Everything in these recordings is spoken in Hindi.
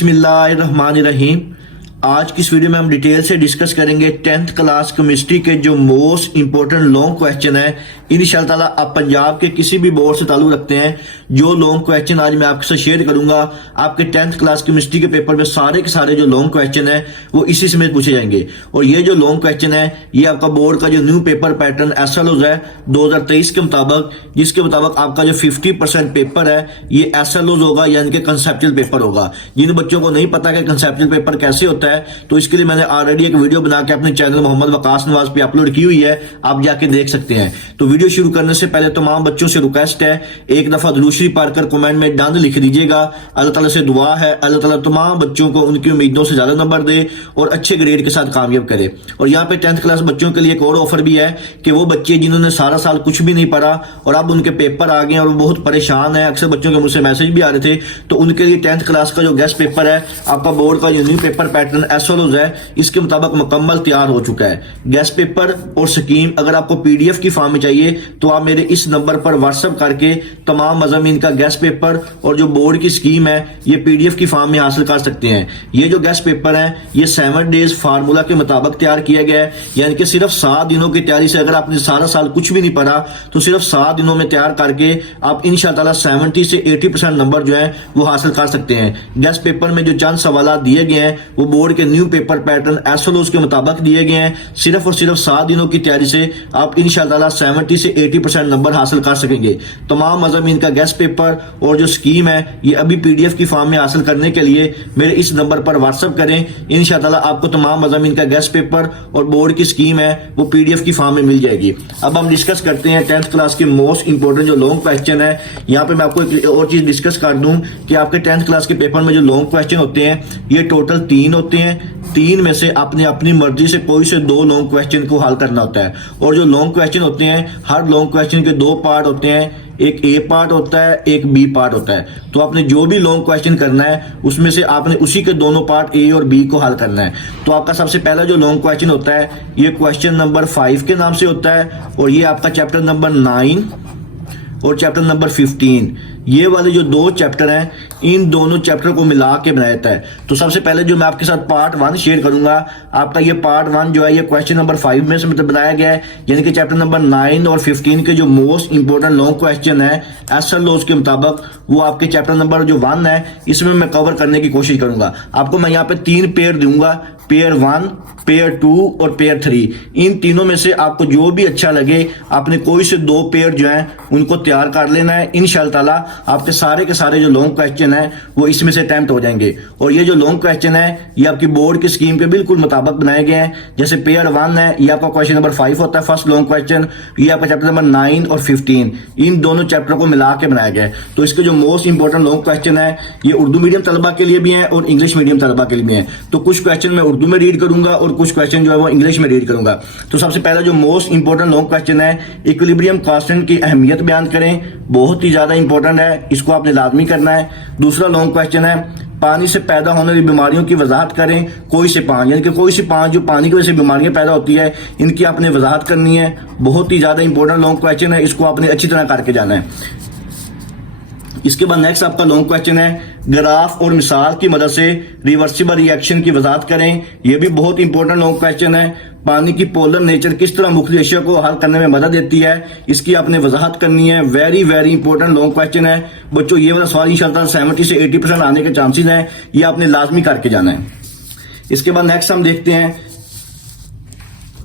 बिस्मिल्लाहिर्रहमानिर्रहीम। आज की इस वीडियो में हम डिटेल से डिस्कस करेंगे 10th क्लास केमिस्ट्री के जो मोस्ट इंपॉर्टेंट लॉन्ग क्वेश्चन है। इंशाअल्लाह ताला आप पंजाब के किसी भी बोर्ड से ताल्लुक रखते हैं, जो लॉन्ग क्वेश्चन आज मैं आपके साथ शेयर करूंगा, आपके 10th क्लास केमिस्ट्री के पेपर में सारे के सारे जो लॉन्ग क्वेश्चन है वो इसी समेत पूछे जाएंगे। और ये जो लॉन्ग क्वेश्चन है ये आपका बोर्ड का जो न्यू पेपर पैटर्न SLOs है 2023 के मुताबिक, जिसके मुताबिक आपका जो 50% पेपर है ये SLOs होगा, यानी कि कंसेप्चुअल पेपर होगा। जिन बच्चों को नहीं पता कि कंसेप्चुअल पेपर कैसे होता है तो इसके लिए मैंने ऑलरेडी एक वीडियो बना के अपने चैनल मोहम्मद वकास नवाज पे अपलोड की हुई है, आप जाके देख सकते हैं। तो वीडियो शुरू करने से पहले तमाम बच्चों से रिक्वेस्ट है, एक दफा दुरूद शरीफ पढ़कर कमेंट में डन लिख दीजिएगा। अल्लाह ताला से दुआ है अल्लाह ताला तमाम बच्चों को उनकी उम्मीदों से ज्यादा नंबर दे और अच्छे ग्रेड के साथ कामयाब करे। और यहाँ पे 10th क्लास बच्चों के लिए एक और ऑफर भी है कि वो बच्चे जिन्होंने सारा साल कुछ भी नहीं पढ़ा और अब उनके पेपर आ गए और वो बहुत परेशान है, अक्सर बच्चों के मुझसे मैसेज भी आ रहे थे, तो उनके लिए 10th क्लास का जो गेस्ट पेपर है, आपका बोर्ड का जो न्यू पेपर पैटर्न SLOs है, इसके मुताबिक मुकम्मल तैयार हो चुका है। गेस्ट पेपर और स्कीम अगर आपको PDF की फॉर्म में चाहिए तो आप मेरे इस नंबर पर व्हाट्सएप करके तमाम मज़ामीन का गेस्ट पेपर और जो बोर्ड की स्कीम है ये PDF की फॉर्म में हासिल कर सकते हैं। ये जो गेस्ट पेपर है ये 7 डेज फार्मूला के मुताबिक तैयार किया गया है, यानी कि सिर्फ 7 दिनों की तैयारी से, अगर आपने सारा साल कुछ भी नहीं पढ़ा तो सिर्फ 7 दिनों में तैयार करके आप इंशाअल्लाह 70 से 80% नंबर जो है वो हासिल कर सकते हैं। गेस्ट पेपर में जो चंद सवाल दिए गए हैं वो बोर्ड के न्यू पेपर पैटर्न SLOs के मुताबिक दिए गए हैं। सिर्फ और सिर्फ 7 दिनों की तैयारी से आप इंशाअल्लाह 70 से 80% नंबर हासिल कर सकेंगे। तमाम मज़ामीन का गेस्ट पेपर और जो स्कीम है ये अभी PDF की फॉर्म में हासिल करने के लिए मेरे इस नंबर पर व्हाट्सएप करें। इंशाअल्लाह आपको तमाम मज़ामीन का गेस्ट पेपर और बोर्ड की स्कीम है वो PDF की फॉर्म में मिल जाएगी। अब हम डिस्कस करते हैं 10th क्लास के मोस्ट इंपोर्टेंट जो लॉन्ग क्वेश्चन है। यहाँ पे मैं आपको एक और चीज डिस्कस कर दूं कि आपके 10th क्लास के पेपर में जो लॉन्ग क्वेश्चन होते हैं ये टोटल 3 होते हैं। 3 में से आपने अपनी मर्जी से कोई से 2 लॉन्ग क्वेश्चन को हल करना होता है। और जो लॉन्ग क्वेश्चन होते हैं हर लॉन्ग क्वेश्चन के 2 पार्ट होते हैं, एक A पार्ट होता है, एक B पार्ट होता है। तो आपने जो भी लॉन्ग क्वेश्चन करना है उसमें से आपने उसी के दोनों पार्ट A और B को हल करना है। तो आपका सबसे पहला जो लॉन्ग क्वेश्चन होता है ये क्वेश्चन नंबर 5 के नाम से होता है और ये आपका चैप्टर नंबर 9 और चैप्टर नंबर 15, ये वाले जो 2 चैप्टर हैं इन दोनों चैप्टर को मिला के बनाया जाता है। तो सबसे पहले जो मैं आपके साथ पार्ट 1 शेयर करूंगा, आपका ये पार्ट 1 जो है ये क्वेश्चन नंबर 5 में से मतलब बनाया गया है, यानी कि चैप्टर नंबर 9 और 15 के जो मोस्ट इंपोर्टेंट लॉन्ग क्वेश्चन है SLOs के मुताबिक वो आपके चैप्टर नंबर जो 1 है इसमें मैं कवर करने की कोशिश करूंगा। आपको मैं यहाँ पे 3 पेयर दूंगा, पेयर 1, पेयर 2 और पेयर 3। इन तीनों में से आपको जो भी अच्छा लगे आपने कोई से 2 पेयर जो है उनको तैयार कर लेना है। इंशाअल्लाह ताला आपके सारे के सारे जो लॉन्ग क्वेश्चन है वो इसमें से अटेम्प्ट हो जाएंगे। और ये जो लॉन्ग क्वेश्चन है ये आपकी बोर्ड की स्कीम के बिल्कुल मुताबिक बनाए गए हैं। जैसे पेयर 1 है ये आपका क्वेश्चन नंबर 5 होता है, फर्स्ट लॉन्ग क्वेश्चन, ये आपका चैप्टर नंबर 9 और 15 इन दोनों चैप्टर को मिला के बनाया गया है। तो इसके जो मोस्ट इंपोर्टेंट लॉन्ग क्वेश्चन है ये उर्दू मीडियम तलबा के लिए भी है और इंग्लिश मीडियम तलबा के लिए भी है। तो कुछ क्वेश्चन मैं उर्दू में रीड करूंगा और कुछ क्वेश्चन जो है वो इंग्लिश में रीड करूंगा। तो सबसे पहला जो मोस्ट इंपोर्टेंट लॉन्ग क्वेश्चन है इक्विलिब्रियम कांस्टेंट की अहमियत बयान करें, बहुत ही ज्यादा इंपॉर्टेंट है, इसको आपने लाजमी करना है। दूसरा लॉन्ग क्वेश्चन है पानी से पैदा होने वाली बीमारियों की वजाहत करें, कोई से 5, यानी कि कोई से 5 जो पानी की वजह से बीमारियां पैदा होती है इनकी आपने वजाहत करनी है। बहुत ही ज्यादा इंपॉर्टेंट लॉन्ग क्वेश्चन है, इसको आपने अच्छी तरह करके जाना है। इसके बाद नेक्स्ट आपका लॉन्ग क्वेश्चन है ग्राफ और मिसाल की मदद से रिवर्सिबल रिएक्शन की वजाहत करें, यह भी बहुत इंपॉर्टेंट लॉन्ग क्वेश्चन है। पानी की पोलर नेचर किस तरह मुख्तलिफ अशिया को हल करने में मदद देती है, इसकी आपने वजाहत करनी है। Very very important long question है बच्चों, ये वाला सवाल इंशाअल्लाह 70 से 80% आने के चांसेस हैं, ये आपने लाजमी करके जाना है। इसके बाद नेक्स्ट हम देखते हैं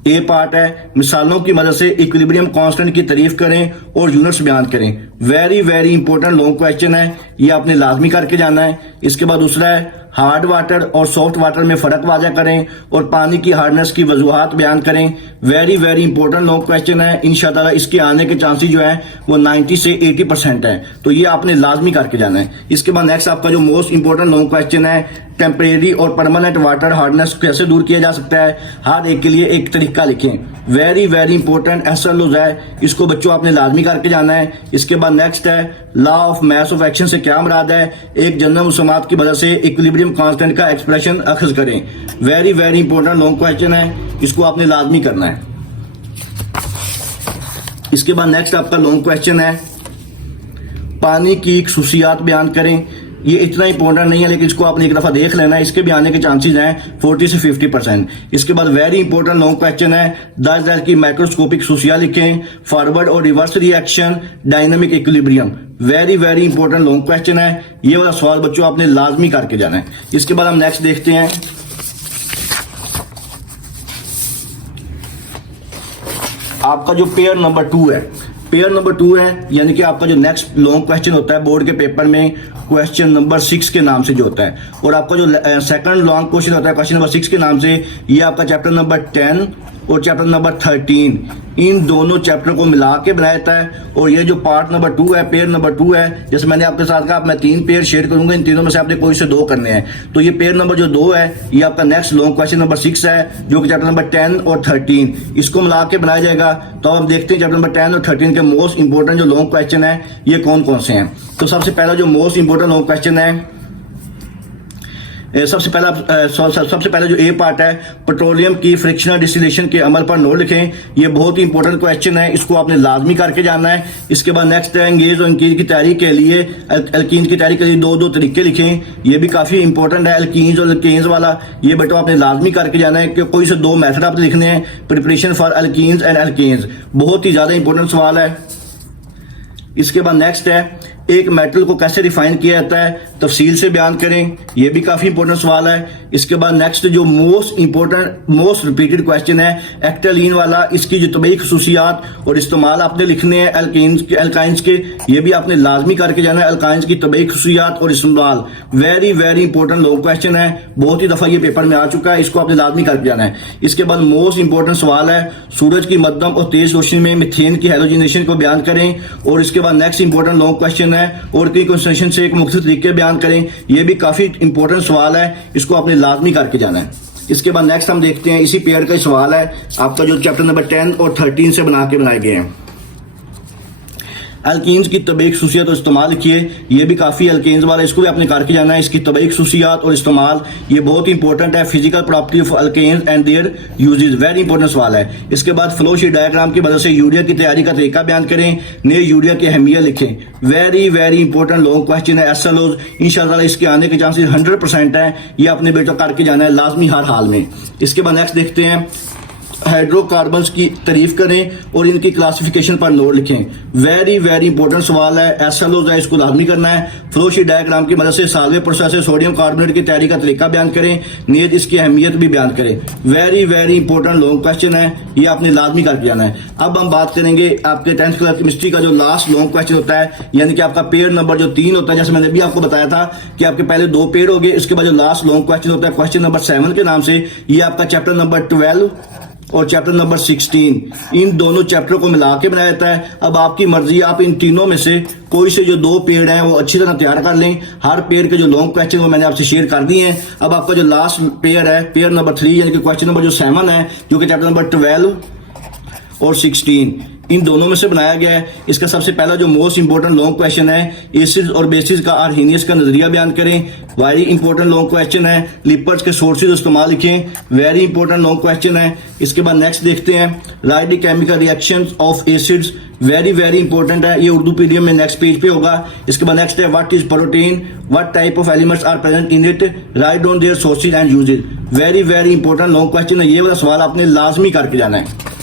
A पार्ट है मिसालों की मदद से इक्विलिब्रियम कांस्टेंट की तारीफ करें और यूनिट्स बयान करें। Very very important long question है, ये आपने लाजमी करके जाना है। इसके बाद दूसरा है हार्ड वाटर और सॉफ्ट वाटर में फर्क वाज़ा करें और पानी की हार्डनेस की वजूहात बयान करें। Very very important long question है, इंशाअल्लाह इसके आने के चांसेस जो है वो 90 से 80% है, तो ये आपने लाजमी करके जाना है। इसके बाद नेक्स्ट आपका जो मोस्ट इंपॉर्टेंट लॉन्ग क्वेश्चन है टेम्परेरी और परमानेंट वाटर हार्डनेस कैसे दूर किया जा सकता है, हर एक के लिए एक तरीका लिखें। वेरी वेरी इंपॉर्टेंट SLOs है, इसको बच्चों आपने लाजमी करके जाना है। इसके बाद नेक्स्ट है law of mass of action से क्या मुराद है, एक जनरल मुसम्मात की मदद से इक्विलिब्रियम कांस्टेंट का एक्सप्रेशन अखज़ करें। Very very important long question है, इसको आपने लाजमी करना है। इसके बाद नेक्स्ट आपका लॉन्ग क्वेश्चन है पानी की खसूसियात बयान करें। ये इतना इंपॉर्टेंट नहीं है, लेकिन इसको आपने एक दफा देख लेना है, इसके भी आने के चांसेस हैं 40 से 50%। इसके बाद वेरी इंपॉर्टेंट लॉन्ग क्वेश्चन है 10 की माइक्रोस्कोपिक सुसिया लिखें, फॉरवर्ड और reverse reaction, dynamic equilibrium. Very very important long question है, ये वाला सवाल बच्चों आपने लाजमी करके जाना है। इसके बाद हम नेक्स्ट देखते हैं, आपका जो पेयर नंबर 2 है, पेयर नंबर 2 है यानी कि आपका जो नेक्स्ट लॉन्ग क्वेश्चन होता है बोर्ड के पेपर में क्वेश्चन नंबर 6 के नाम से जो होता है, और आपका जो सेकंड लॉन्ग क्वेश्चन होता है क्वेश्चन नंबर 6 के नाम से, ये आपका चैप्टर नंबर 10 और चैप्टर नंबर 13, इन दोनों चैप्टर को मिला के बनाया जाता है। और ये जो पार्ट नंबर 2 है, पेयर नंबर 2 है, जैसे मैंने आपके साथ कहा मैं 3 पेयर शेयर करूंगा, इन तीनों में से आपने कोई से 2 करने हैं। तो ये पेयर नंबर जो 2 है ये आपका नेक्स्ट लॉन्ग क्वेश्चन नंबर 6 है, जो कि चैप्टर नंबर 10 और 13 इसको मिला के बनाया जाएगा। तो हम देखते हैं चैप्टर नंबर 10 और 13 के मोस्ट इंपोर्टेंट जो लॉन्ग क्वेश्चन है ये कौन कौन से हैं। तो सबसे पहला जो मोस्ट इंपोर्टेंट लॉन्ग क्वेश्चन है, सबसे पहला जो ए पार्ट है, पेट्रोलियम की फ्रिक्शनल डिस्टिलेशन के अमल पर नोट लिखें। ये बहुत ही इंपॉर्टेंट क्वेश्चन है, इसको आपने लाजमी करके जाना है। इसके बाद नेक्स्ट है एंगेज और इंकीज की तैयारी के लिए, एल्कीन की तैयारी के लिए 2 तरीके लिखें। ये भी काफी इंपॉर्टेंट है, एल्कीन्स और एल्केन्स वाला, ये बेटा आपने लाजमी करके जाना है कि कोई से 2 मेथड आपने लिखने हैं, preparation for alkynes and alkenes. बहुत ही ज्यादा इंपॉर्टेंट सवाल है। इसके बाद नेक्स्ट है एक मेटल को कैसे रिफाइन किया जाता है, तफसील से बयान करें, यह भी काफी इंपॉर्टेंट सवाल है। इसके बाद नेक्स्ट जो most important most repeated question है एक्टेलीन वाला, इसकी जो तबई खसूसियात और इस्तेमाल आपने लिखने हैं एल्काइंस के, ये भी आपने लाजमी करके जाना है, एल्काइंस की तबई खसूसियात और इस्तेमाल। Very very important long question है, बहुत ही दफा ये पेपर में आ चुका है, इसको आपने लाजमी करके जाना है। इसके बाद मोस्ट इंपॉर्टेंट सवाल है सूरज की मध्यम और तेज रोशनी में मिथेन की हैलोजिनेशन को बयान करें। और इसके बाद नेक्स्ट इंपॉर्टेंट लॉन्ग क्वेश्चन है और की कंसंट्रेशन से एक मुख्तलिफ तरीके बयान करें। यह भी काफी इंपॉर्टेंट सवाल है, इसको आपने लाजमी करके जाना है। इसके बाद नेक्स्ट हम देखते हैं इसी पेयर का सवाल है आपका जो चैप्टर नंबर 10 और 13 से बनाए गए हैं। एल्कीन्स की तबई खसूसियात और इस्तेमाल लिखिए, ये भी काफी एल्केन्स वाला, इसको भी आपने करके जाना है। इसकी तबई खसूसियात और इस्तेमाल ये बहुत इंपॉर्टेंट है, physical property of alkenes and their uses, very important सवाल है। इसके बाद फ्लो शीट डायग्राम की मदद से यूरिया की तैयारी का तरीका बयान करें, नए यूरिया की अहमियत लिखें। Very very important long question है एसएलओज, इंशाल्लाह इसके आने के चांसेस 100% है, ये आपने बेटा करके जाना है लाजमी हर हाल में। इसके बाद नेक्स्ट देखते हैं हाइड्रोकार्बन्स की तारीफ करें और इनकी क्लासिफिकेशन पर नोट लिखें। वेरी वेरी इंपॉर्टेंट सवाल है, एसएलओज है, इसको लाजमी करना है। फ्लो शीट डायग्राम की मदद से साल्वे प्रोसेस से सोडियम कार्बोनेट की तैयारी का तरीका बयान करें, नियत इसकी अहमियत भी बयान करें। Very very important long question है, ये आपने लाजमी करके जाना है। अब हम बात करेंगे आपके 10th क्लास केमिस्ट्री का जो लास्ट लॉन्ग क्वेश्चन होता है, यानी कि आपका पेयर नंबर जो 3 होता है, जैसे मैंने भी आपको बताया था कि आपके पहले 2 पेयर हो गए, इसके बाद जो लास्ट लॉन्ग क्वेश्चन होता है क्वेश्चन नंबर 7 के नाम से, ये आपका चैप्टर नंबर 12 और चैप्टर नंबर 16, इन दोनों चैप्टर को मिला के बनाया जाता है। अब आपकी मर्जी, आप इन तीनों में से कोई से जो 2 पेड़ हैं वो अच्छी तरह तैयार कर लें। हर पेड़ के जो लॉन्ग क्वेश्चन वो मैंने आपसे शेयर कर दिए हैं। अब आपका जो लास्ट पेयर है, पेयर नंबर 3 यानी कि क्वेश्चन नंबर जो 7 है, जो कि चैप्टर नंबर 12 और 16 इन दोनों में से बनाया गया है। इसका सबसे पहला जो मोस्ट इंपोर्टेंट लॉन्ग क्वेश्चन है, एसिड्स और बेसिस का आर्हेनियस का नजरिया बयान करें। वेरी इंपॉर्टेंट लॉन्ग क्वेश्चन है, लिपर्स के सोर्सेज इस्तेमाल लिखें, वेरी इंपॉर्टेंट लॉन्ग क्वेश्चन है। इसके बाद नेक्स्ट देखते हैं write the chemical reactions of acids, very very important है, ये उर्दू पीडीएफ में नेक्स्ट पेज पे होगा। इसके बाद नेक्स्ट है what is protein, what type of elements are present in it, write down their sources and uses. Very very important long question है, ये वाला सवाल आपने लाजमी करके जाना है।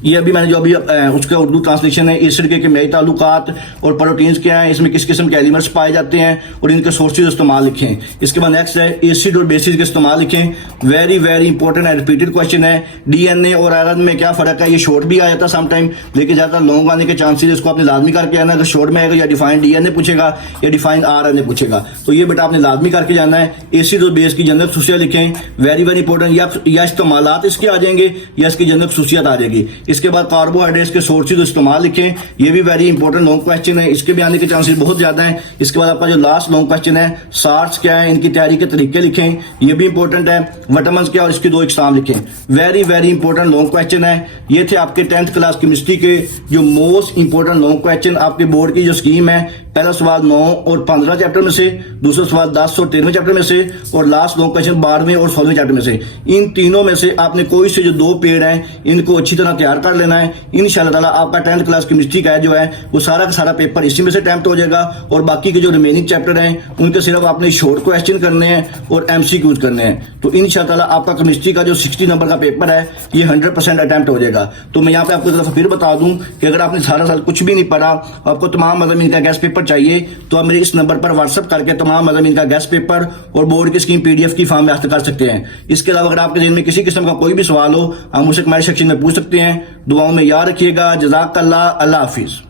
ये अभी मैंने जो अभी उसका उर्दू ट्रांसलेशन है, एसिड के केमियाई ताल्लुकात और प्रोटीन्स क्या हैं, इसमें किस किस्म के एलिमेंट्स पाए जाते हैं और इनके सोर्सेज इस्तेमाल लिखें। इसके बाद नेक्स्ट है एसिड और बेसिस के इस्तेमाल लिखें, वेरी वेरी इंपॉर्टेंट है, रिपीटेड क्वेश्चन है। डीएनए और आयरन में क्या फर्क है, ये शॉर्ट भी आ जाता है समटाइम, लेकिन ज्यादातर लॉन्ग आने के चांसेस, इसको आपने लाजमी करके आना है। अगर शॉर्ट में आएगा या डिफाइंड डीएनए पूछेगा या डिफाइंड आरएनए पूछेगा, तो ये बेटा आपने लाजमी करके जाना है। एसिड और बेस की जनरल खसूसियात लिखें, वेरी वेरी इंपॉर्टेंट, या इस्तेमालात इसके आ जाएंगे या इसकी जनरल खसूसियात आ जाएगी। इसके बाद कार्बोहाइड्रेट्स के सोर्सेज इस्तेमाल लिखें, ये भी वेरी इंपॉर्टेंट लॉन्ग क्वेश्चन है, इसके भी आने के चांसेस बहुत ज्यादा हैं। इसके बाद आपका जो लास्ट लॉन्ग क्वेश्चन है सार्ट्स क्या है, इनकी तैयारी के तरीके लिखें, ये भी इंपॉर्टेंट है। विटामिन्स क्या और इसके 2 इकसाम लिखें, very very important long question है। ये थे आपके 10th क्लास केमिस्ट्री के जो मोस्ट इंपॉर्टेंट लॉन्ग क्वेश्चन। आपके बोर्ड की जो स्कीम है पहला सवाल 9 और 15 चैप्टर में से, दूसरा सवाल 10 और 13वें चैप्टर में से, और लास्ट लॉन्ग क्वेश्चन 12वें और 16वें चैप्टर में से। इन तीनों में से आपने कोई से जो 2 पेड़ हैं इनको अच्छी तरह तैयार कर लेना है। इंशाल्लाह ताला आपका 10th क्लास केमिस्ट्री का जो है वो सारा का सारा पेपर इसी में से अटेम्प्ट हो जाएगा, और बाकी के जो रिमेनिंग चैप्टर हैं उनके सिर्फ आपने शॉर्ट क्वेश्चन करने हैं और MCQs करने हैं। तो इंशाल्लाह ताला आपका केमिस्ट्री का जो 60 नंबर का पेपर है ये 100% अटेम्प्ट हो जाएगा। तो मैं यहाँ पे आपको तरफ फिर बता दूं कि अगर आपने सारा साल कुछ भी नहीं पढ़ा, आपको तमाम मज़ामीन का गेस्ट पेपर चाहिए, तो आप मेरे इस नंबर पर व्हाट्सअप करके तमाम मज़ामीन का गेस्ट पेपर और बोर्ड की स्कीम PDF की फॉर्म में हासिल कर सकते हैं। इसके अलावा अगर आपके दिन में किसी किस्म का कोई भी सवाल हो, आप मुझसे कमेंट सेक्शन में पूछ सकते हैं। दुआओं में याद रखिएगा। जज़ाकल्लाह। अल्लाह हाफिज़।